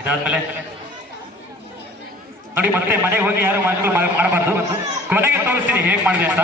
ಇದಾದ್ಮೇಲೆ ನೋಡಿ ಮತ್ತೆ ಮನೆಗೆ ಹೋಗಿ ಯಾರು ಮಕ್ಕಳು ಮಾಡಬಾರ್ದು. ಕೊನೆಗೆ ತೋರಿಸ್ತೀನಿ ಹೇಗೆ ಮಾಡಿದೆ ಅಂತ.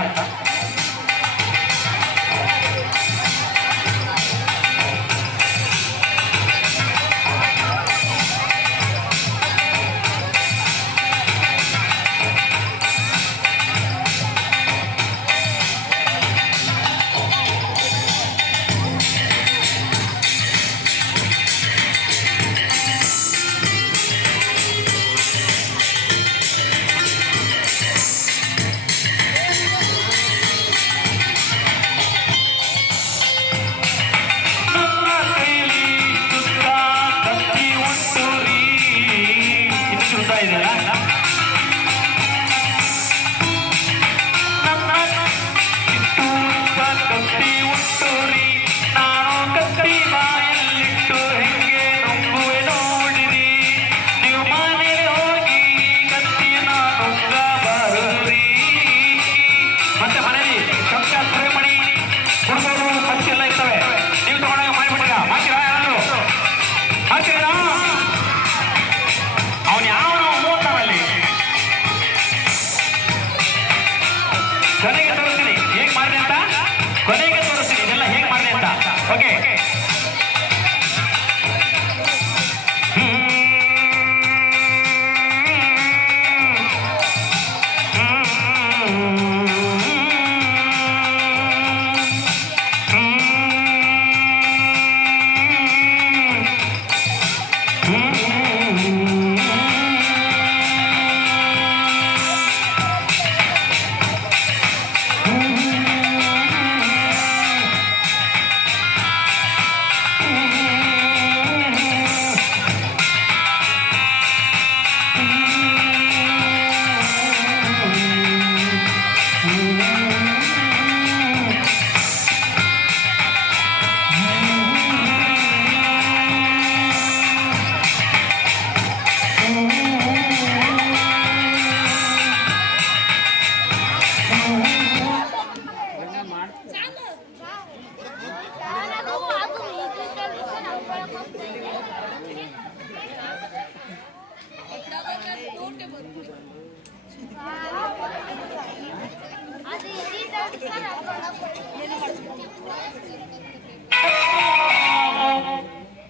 ಕೊನೆಗೆ ತೋರಿಸ್ತೀನಿ ಹೇಗೆ ಮಾಡಿದೆ ಅಂತ. ಕೊನೆಗೆ ತೋರಿಸ್ತೀನಿ ಇದೆಲ್ಲ ಹೇಗೆ ಮಾಡಿದೆ ಅಂತ. Okay,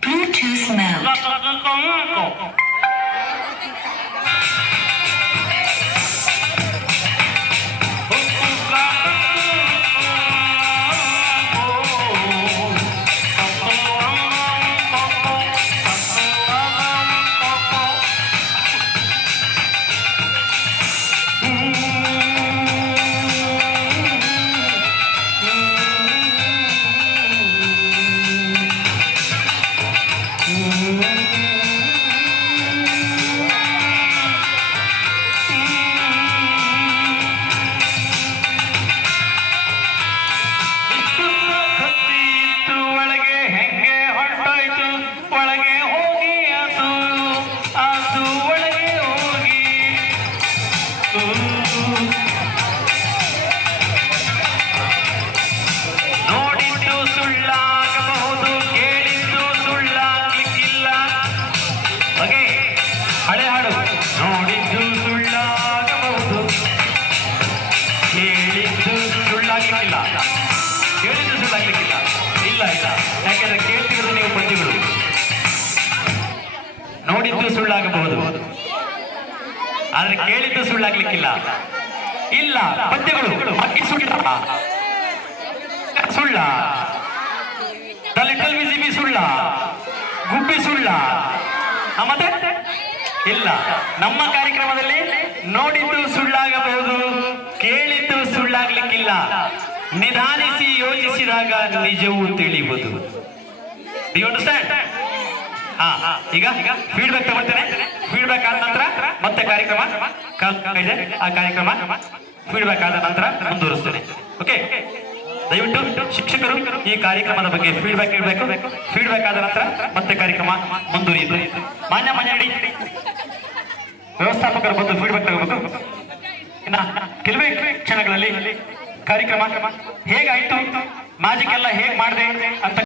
Bluetooth mode. ನೋಡಿದ್ದು ಸುಳ್ಳಾಗಬಹುದು, ಕೇಳಿದ್ದು ಸುಳ್ಳಾಗ್ಲಿಕ್ಕಿಲ್ಲ. ಓಕೆ, ಹಳೆ ಹಾಡು. ನೋಡಿದ್ದು ಸುಳ್ಳಾಗಬಹುದು, ಕೇಳಿದ್ದು ಸುಳ್ಳಾಗ್ಲಿಕ್ಕಿಲ್ಲ. ಕೇಳಿದ್ದು ಸುಳ್ಳಾಗ್ಲಿಕ್ಕಿಲ್ಲ. ಇಲ್ಲ ಇಲ್ಲ, ಯಾಕೆಂದ್ರೆ ಕೇಳ್ತಿದ್ರು ನೀವು ಪದ್ಯಗಳು. ನೋಡಿದ್ದು ಸುಳ್ಳಾಗಬಹುದು, ಆದ್ರೆ ಕೇಳಿದ್ದು ಸುಳ್ಳಾಗ್ಲಿಕ್ಕಿಲ್ಲ. ಇಲ್ಲ, ಪದ್ಯಗಳು ಅಕ್ಕಿ ಸುಳ್ಳ ಸುಳ್ಳ, ದ ಲಿಟಲ್ ಬಿಸಿಬಿ ಸುಳ್ಳ, ಗುಬ್ಬಿ ಸುಳ್ಳ. ಮತ್ತೆ ಇಲ್ಲ, ನಮ್ಮ ಕಾರ್ಯಕ್ರಮದಲ್ಲಿ ನೋಡಿದ್ದು ಸುಳ್ಳಾಗಬಹುದು, ಕೇಳಿದ್ದು ಸುಳ್ಳಾಗ್ಲಿಕ್ಕಿಲ್ಲ. ನಿಧಾನಿಸಿ ಯೋಚಿಸಿದಾಗ ನಿಜವೂ ತಿಳಿಯುವುದು. Do you understand? ಈಗ ಫೀಡ್ಬ್ಯಾಕ್ ತಗೊಳ್ತೇನೆ. ಫೀಡ್ಬ್ಯಾಕ್ ಆದ ನಂತರ ಮತ್ತೆ ಕಾರ್ಯಕ್ರಮ ಇದೆ. ಆ ಕಾರ್ಯಕ್ರಮ ಫೀಡ್ಬ್ಯಾಕ್ ಆದ ನಂತರ ಮುಂದುವರಿಸ್ತೇನೆ. ಓಕೆ, ದಯವಿಟ್ಟು ಶಿಕ್ಷಕರು ಈ ಕಾರ್ಯಕ್ರಮದ ಬಗ್ಗೆ ಫೀಡ್ಬ್ಯಾಕ್ ಇಡಬೇಕು. ಫೀಡ್ಬ್ಯಾಕ್ ಆದ ನಂತರ ಮತ್ತೆ ಕಾರ್ಯಕ್ರಮ ಮುಂದುವರಿಯುತ್ತೆ. ಮಾನ್ಯ ಮಂಜಡಿ ವ್ಯವಸ್ಥಾಪಕರು ಬಂದು ಫೀಡ್ಬ್ಯಾಕ್ ತಗೋಬೇಕು. ಇನ್ನ ಕೆಲವೇ ಕ್ಷಣಗಳಲ್ಲಿ ಕಾರ್ಯಕ್ರಮ ಹೇಗಾಯ್ತು, ಮ್ಯಾಜಿಕ್ ಎಲ್ಲ ಹೇಗೆ ಮಾಡಿದೆ ಅಂತ